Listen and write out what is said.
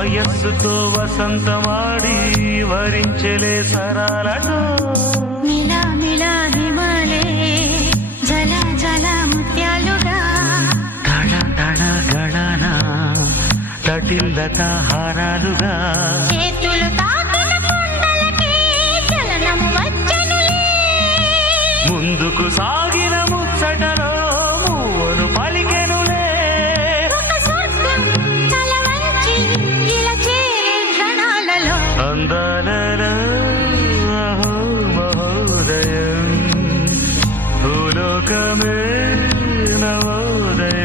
వయస్సుతో వసంతమాడి వరించెలే సరాలటో మిలా మిలా హిమాలే జల జల ముత్యాలుగా తడ తడ గడన తటిల్లత హారాలుగా చేతులు తాకిన కొండలకి చలనము వచ్చనులే ముందుకు సాగిన ముచ్చటలో మూవను పలికెనులే ఒక స్వర్గం తల వంచి ఇలా చేరే క్షణాలలో అందాలలో అహో మహోదయం భూలోకమే నవోదయం.